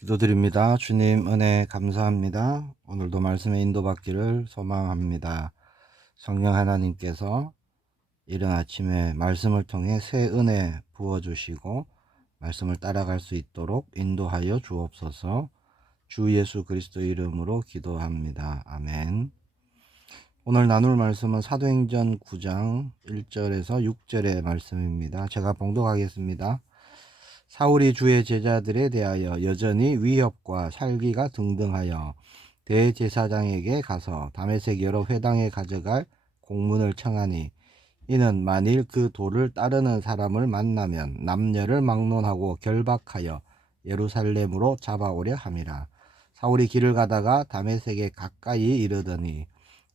기도드립니다. 주님 은혜 감사합니다. 오늘도 말씀의 인도받기를 소망합니다. 성령 하나님께서 이른 아침에 말씀을 통해 새 은혜 부어주시고 말씀을 따라갈 수 있도록 인도하여 주옵소서. 주 예수 그리스도 이름으로 기도합니다. 아멘. 오늘 나눌 말씀은 사도행전 9장 1절에서 6절의 말씀입니다. 제가 봉독하겠습니다. 사울이 주의 제자들에 대하여 여전히 위협과 살기가 등등하여 대제사장에게 가서 다메섹 여러 회당에 가져갈 공문을 청하니, 이는 만일 그 도를 따르는 사람을 만나면 남녀를 막론하고 결박하여 예루살렘으로 잡아오려 함이라. 사울이 길을 가다가 다메섹에 가까이 이르더니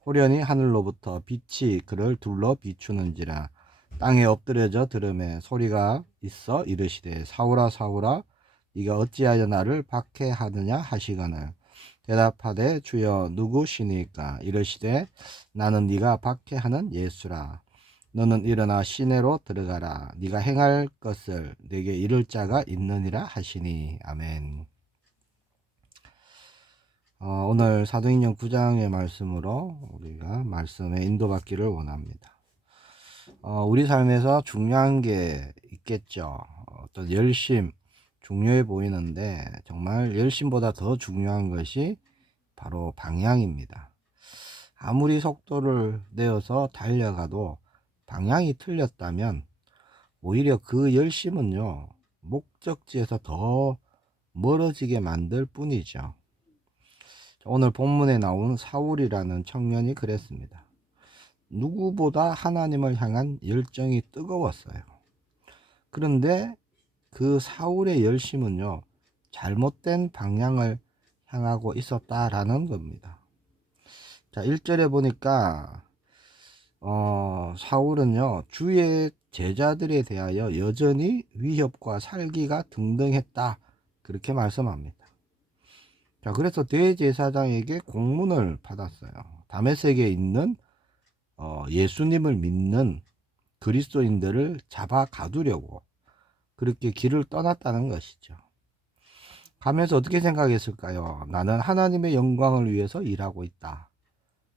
호련히 하늘로부터 빛이 그를 둘러 비추는지라. 땅에 엎드려져 들음에 소리가 있어 이르시되, 사울아 사울아, 네가 어찌하여 나를 박해하느냐 하시거늘, 대답하되 주여 누구시니까? 이르시되, 나는 네가 박해하는 예수라. 너는 일어나 시내로 들어가라. 네가 행할 것을 네게 이를 자가 있느니라 하시니. 아멘. 오늘 사도행전 9장의 말씀으로 우리가 말씀에 인도받기를 원합니다. 우리 삶에서 중요한 게 있겠죠. 어떤 열심, 중요해 보이는데 정말 열심보다 더 중요한 것이 바로 방향입니다. 아무리 속도를 내어서 달려가도 방향이 틀렸다면 오히려 그 열심은요, 목적지에서 더 멀어지게 만들 뿐이죠. 오늘 본문에 나온 사울이라는 청년이 그랬습니다. 누구보다 하나님을 향한 열정이 뜨거웠어요. 그런데 그 사울의 열심은요, 잘못된 방향을 향하고 있었다라는 겁니다. 자, 1절에 보니까 사울은요, 주의 제자들에 대하여 여전히 위협과 살기가 등등했다, 그렇게 말씀합니다. 자, 그래서 대제사장에게 공문을 받았어요. 다메섹에 있는 예수님을 믿는 그리스도인들을 잡아 가두려고 그렇게 길을 떠났다는 것이죠. 가면서 어떻게 생각했을까요? 나는 하나님의 영광을 위해서 일하고 있다,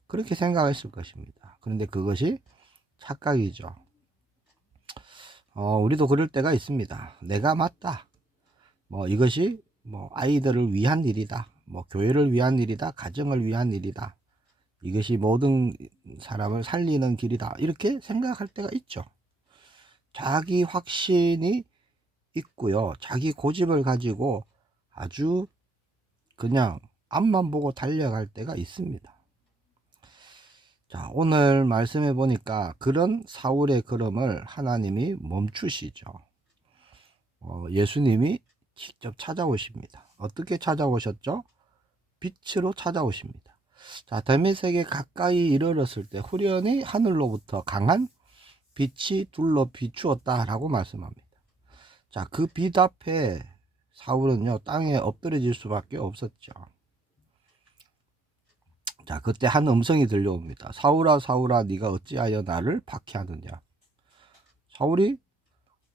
그렇게 생각했을 것입니다. 그런데 그것이 착각이죠. 우리도 그럴 때가 있습니다. 내가 맞다, 이것이 아이들을 위한 일이다, 교회를 위한 일이다, 가정을 위한 일이다, 이것이 모든 사람을 살리는 길이다, 이렇게 생각할 때가 있죠. 자기 확신이 있고요, 자기 고집을 가지고 아주 그냥 앞만 보고 달려갈 때가 있습니다. 자, 오늘 말씀해 보니까 그런 사울의 걸음을 하나님이 멈추시죠. 예수님이 직접 찾아오십니다. 어떻게 찾아오셨죠? 빛으로 찾아오십니다. 자, 다메섹에 가까이 이르렀을 때 후련히 하늘로부터 강한 빛이 둘러 비추었다라고 말씀합니다. 자, 그 빛 앞에 사울은요, 땅에 엎드려질 수밖에 없었죠. 자, 그때 한 음성이 들려옵니다. 사울아 사울아, 네가 어찌하여 나를 박해하느냐. 사울이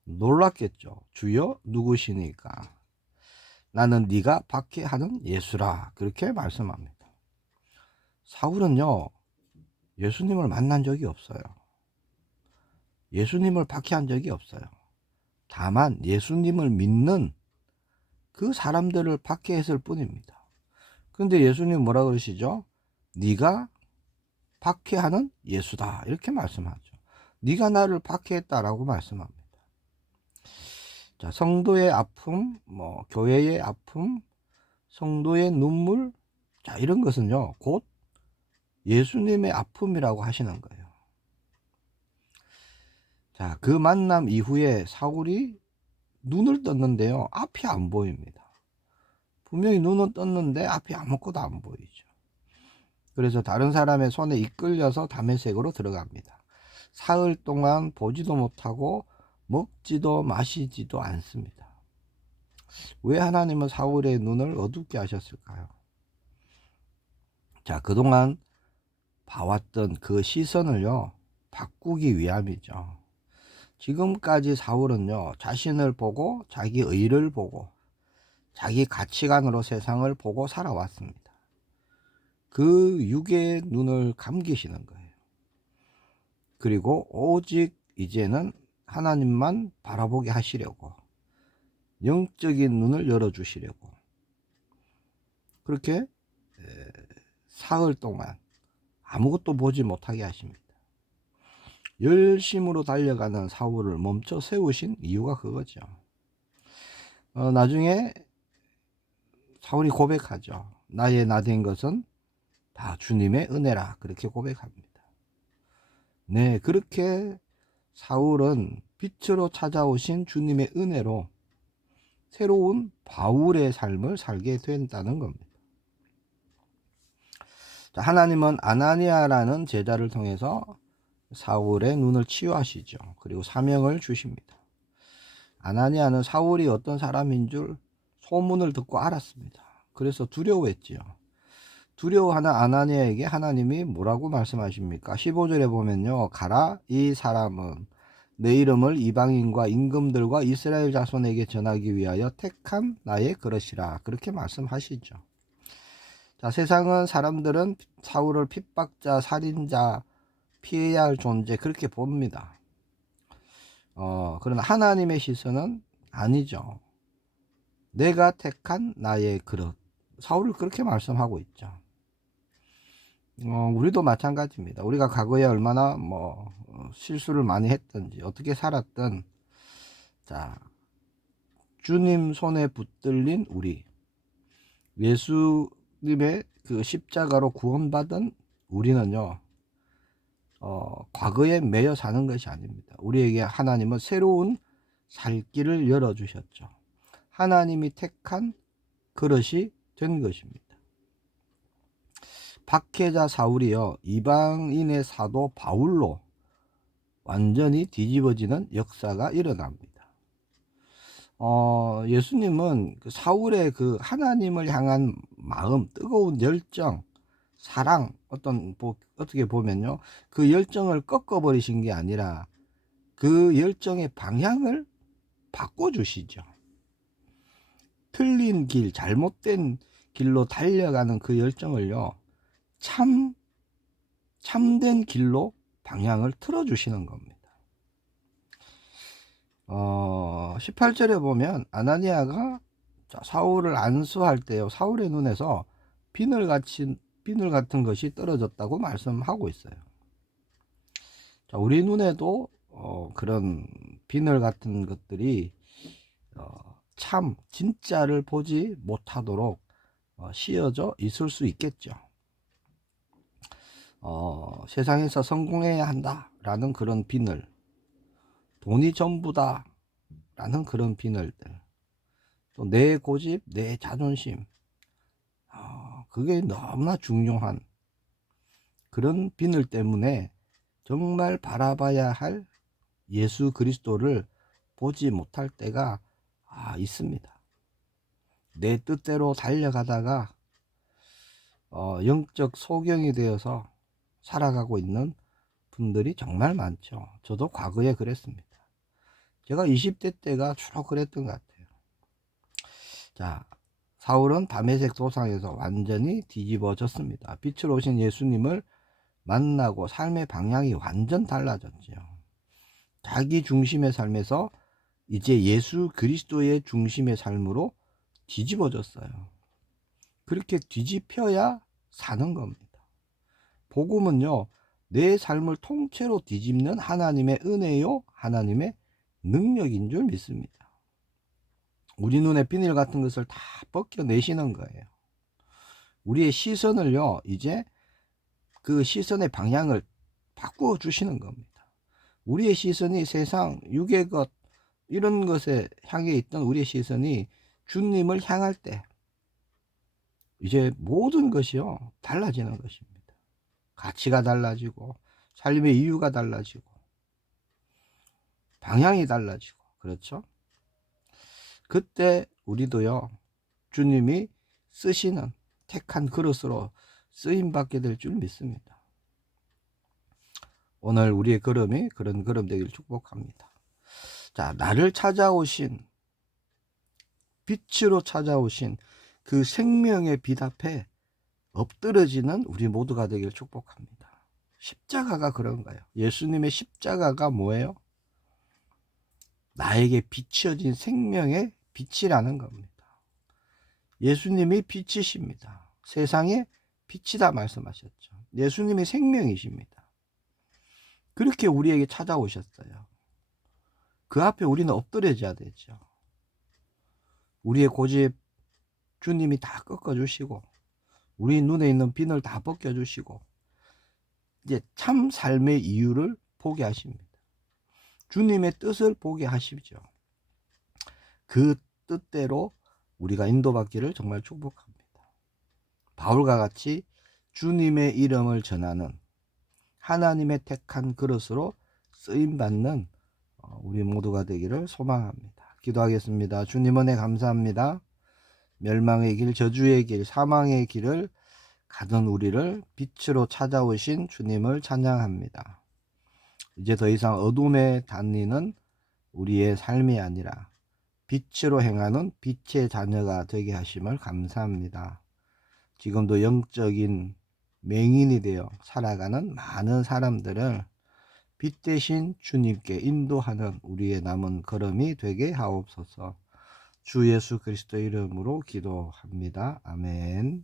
놀랐겠죠. 주여 누구시니까? 나는 네가 박해하는 예수라, 그렇게 말씀합니다. 사울은요, 예수님을 만난 적이 없어요. 예수님을 박해한 적이 없어요. 다만 예수님을 믿는 그 사람들을 박해했을 뿐입니다. 그런데 예수님 뭐라 그러시죠? 네가 박해하는 예수다, 이렇게 말씀하죠. 네가 나를 박해했다라고 말씀합니다. 자, 성도의 아픔, 교회의 아픔, 성도의 눈물, 자, 이런 것은요, 곧 예수님의 아픔이라고 하시는 거예요. 자, 그 만남 이후에 사울이 눈을 떴는데요, 앞이 안 보입니다. 분명히 눈은 떴는데 앞이 아무것도 안 보이죠. 그래서 다른 사람의 손에 이끌려서 다메섹으로 들어갑니다. 사흘 동안 보지도 못하고 먹지도 마시지도 않습니다. 왜 하나님은 사울의 눈을 어둡게 하셨을까요? 자, 그동안 봐왔던 그 시선을요, 바꾸기 위함이죠. 지금까지 사울은요, 자신을 보고 자기 의를 보고 자기 가치관으로 세상을 보고 살아왔습니다. 그 육의 눈을 감기시는 거예요. 그리고 오직 이제는 하나님만 바라보게 하시려고, 영적인 눈을 열어주시려고, 그렇게 사흘 동안 아무것도 보지 못하게 하십니다. 열심으로 달려가는 사울을 멈춰 세우신 이유가 그거죠. 나중에 사울이 고백하죠. 나의 나된 것은 다 주님의 은혜라, 그렇게 고백합니다. 네, 그렇게 사울은 빛으로 찾아오신 주님의 은혜로 새로운 바울의 삶을 살게 된다는 겁니다. 자, 하나님은 아나니아라는 제자를 통해서 사울의 눈을 치유하시죠. 그리고 사명을 주십니다. 아나니아는 사울이 어떤 사람인 줄 소문을 듣고 알았습니다. 그래서 두려워했지요. 두려워하는 아나니아에게 하나님이 뭐라고 말씀하십니까? 15절에 보면요. 가라, 이 사람은 내 이름을 이방인과 임금들과 이스라엘 자손에게 전하기 위하여 택한 나의 그릇이라, 그렇게 말씀하시죠. 자, 세상은 사람들은 사울을 핍박자, 살인자, 피해야 할 존재, 그렇게 봅니다. 그러나 하나님의 시선은 아니죠. 내가 택한 나의 그릇. 사울을 그렇게 말씀하고 있죠. 우리도 마찬가지입니다. 우리가 과거에 얼마나 실수를 많이 했든지 어떻게 살았든, 자, 주님 손에 붙들린 우리, 예수님의 그 십자가로 구원받은 우리는요, 과거에 매여 사는 것이 아닙니다. 우리에게 하나님은 새로운 살 길을 열어주셨죠. 하나님이 택한 그릇이 된 것입니다. 박해자 사울이요, 이방인의 사도 바울로 완전히 뒤집어지는 역사가 일어납니다. 예수님은 그 사울의 그 하나님을 향한 마음, 뜨거운 열정, 사랑, 어떻게 보면요, 그 열정을 꺾어버리신 게 아니라 그 열정의 방향을 바꿔주시죠. 틀린 길, 잘못된 길로 달려가는 그 열정을요, 참된 길로 방향을 틀어주시는 겁니다. 18절에 보면 아나니아가 사울을 안수할 때요, 사울의 눈에서 비늘 같은 것이 떨어졌다고 말씀하고 있어요. 자, 우리 눈에도 그런 비늘 같은 것들이 진짜를 보지 못하도록 씌어져 있을 수 있겠죠. 세상에서 성공해야 한다라는 그런 비늘, 돈이 전부다라는 그런 비늘들, 또 내 고집, 내 자존심, 그게 너무나 중요한 그런 비늘 때문에 정말 바라봐야 할 예수 그리스도를 보지 못할 때가 있습니다. 내 뜻대로 달려가다가 영적 소경이 되어서 살아가고 있는 분들이 정말 많죠. 저도 과거에 그랬습니다. 제가 20대 때가 주로 그랬던 것 같아요. 자, 사울은 다메섹 도상에서 완전히 뒤집어졌습니다. 빛으로 오신 예수님을 만나고 삶의 방향이 완전 달라졌죠. 자기 중심의 삶에서 이제 예수 그리스도의 중심의 삶으로 뒤집어졌어요. 그렇게 뒤집혀야 사는 겁니다. 복음은요, 내 삶을 통째로 뒤집는 하나님의 은혜요, 하나님의 능력인 줄 믿습니다. 우리 눈에 비닐 같은 것을 다 벗겨내시는 거예요. 우리의 시선을요, 이제 그 시선의 방향을 바꾸어 주시는 겁니다. 우리의 시선이 세상, 육의 것, 이런 것에 향해 있던 우리의 시선이 주님을 향할 때 이제 모든 것이요, 달라지는 것입니다. 가치가 달라지고, 삶의 이유가 달라지고, 방향이 달라지고, 그렇죠? 그때 우리도요, 주님이 쓰시는 택한 그릇으로 쓰임받게 될 줄 믿습니다. 오늘 우리의 걸음이 그런 걸음 되기를 축복합니다. 자, 나를 찾아오신 빛으로 찾아오신 그 생명의 빛 앞에 엎드러지는 우리 모두가 되길 축복합니다. 십자가가 그런 거예요. 예수님의 십자가가 뭐예요? 나에게 비춰진 생명의 빛이라는 겁니다. 예수님이 빛이십니다. 세상에 빛이다 말씀하셨죠. 예수님이 생명이십니다. 그렇게 우리에게 찾아오셨어요. 그 앞에 우리는 엎드려져야 되죠. 우리의 고집 주님이 다 꺾어주시고 우리 눈에 있는 비늘 다 벗겨주시고 이제 참 삶의 이유를 보게 하십니다. 주님의 뜻을 보게 하시죠. 그 뜻대로 우리가 인도받기를 정말 축복합니다. 바울과 같이 주님의 이름을 전하는 하나님의 택한 그릇으로 쓰임받는 우리 모두가 되기를 소망합니다. 기도하겠습니다. 주님 은혜 감사합니다. 멸망의 길, 저주의 길, 사망의 길을 가던 우리를 빛으로 찾아오신 주님을 찬양합니다. 이제 더 이상 어둠에 다니는 우리의 삶이 아니라 빛으로 행하는 빛의 자녀가 되게 하심을 감사합니다. 지금도 영적인 맹인이 되어 살아가는 많은 사람들을 빛 대신 주님께 인도하는 우리의 남은 걸음이 되게 하옵소서. 주 예수 그리스도 이름으로 기도합니다. 아멘.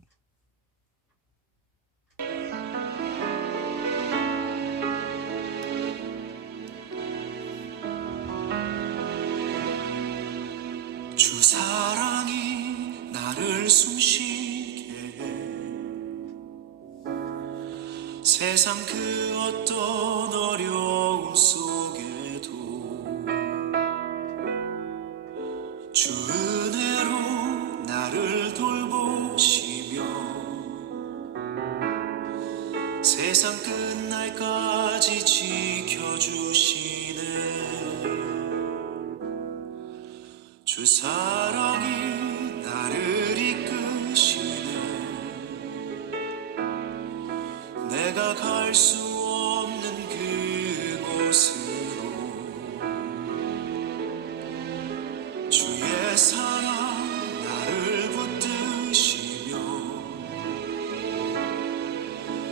주 사랑이 나를 숨쉬게 해 세상 그 어떤 어려움 속에도 주 은혜로 나를 돌보시며 세상 끝날까지 지켜주시네. 주 사랑이 나를 이끄시네. 내가 갈 수 없는 그곳으로 주의 사랑 나를 붙드시며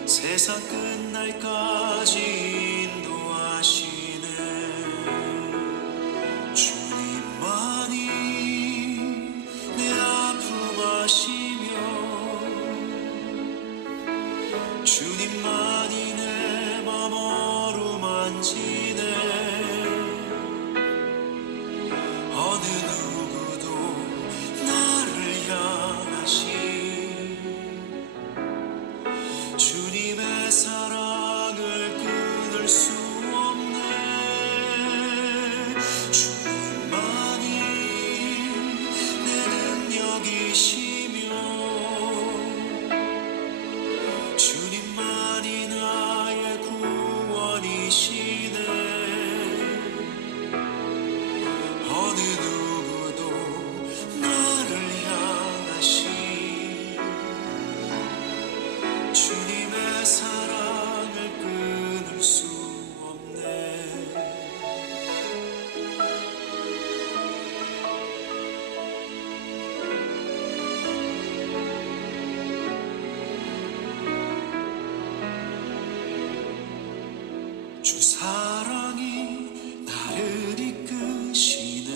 세상 끝날까지 인도하시네. 주님만이 내 아픔 아시며 주님만이 내 맘 어루만지네. 어느 누구도 나를 향하신 주님의 사랑을 끊을 수 없네. 주님만이 내 능력이시며 주님만이 나의 구원이시네. 어느 누구도 나를 향하신 주님의 사랑을 끊을 수 없네. 주 사랑이 나를 이끄시네.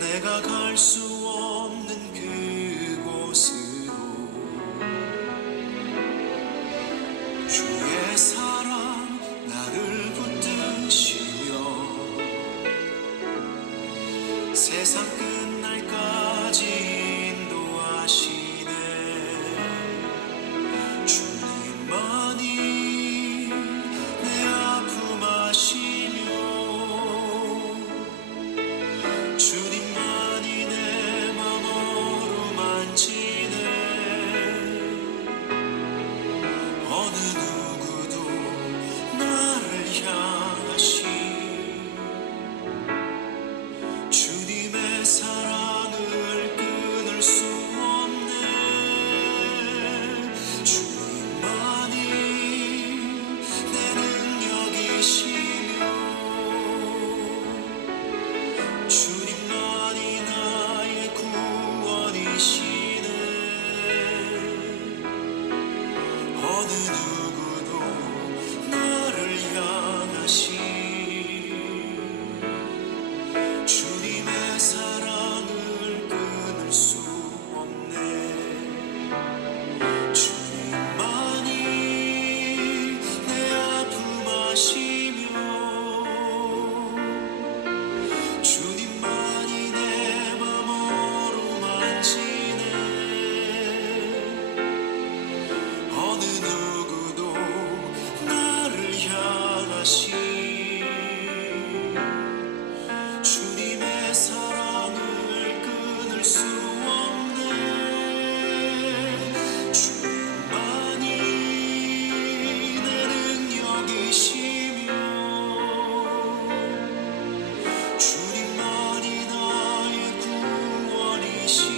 내가 갈 수 없는 그곳으로 주의 사랑 나를 붙드시며 세상 끝날까지 인도하시네. 주님만이 내 아픔 아시며 주님만이 내 맘 어루만지네. 어느 누구도 나를 향하신 주님의 사랑을 끊을 수 없네. 계시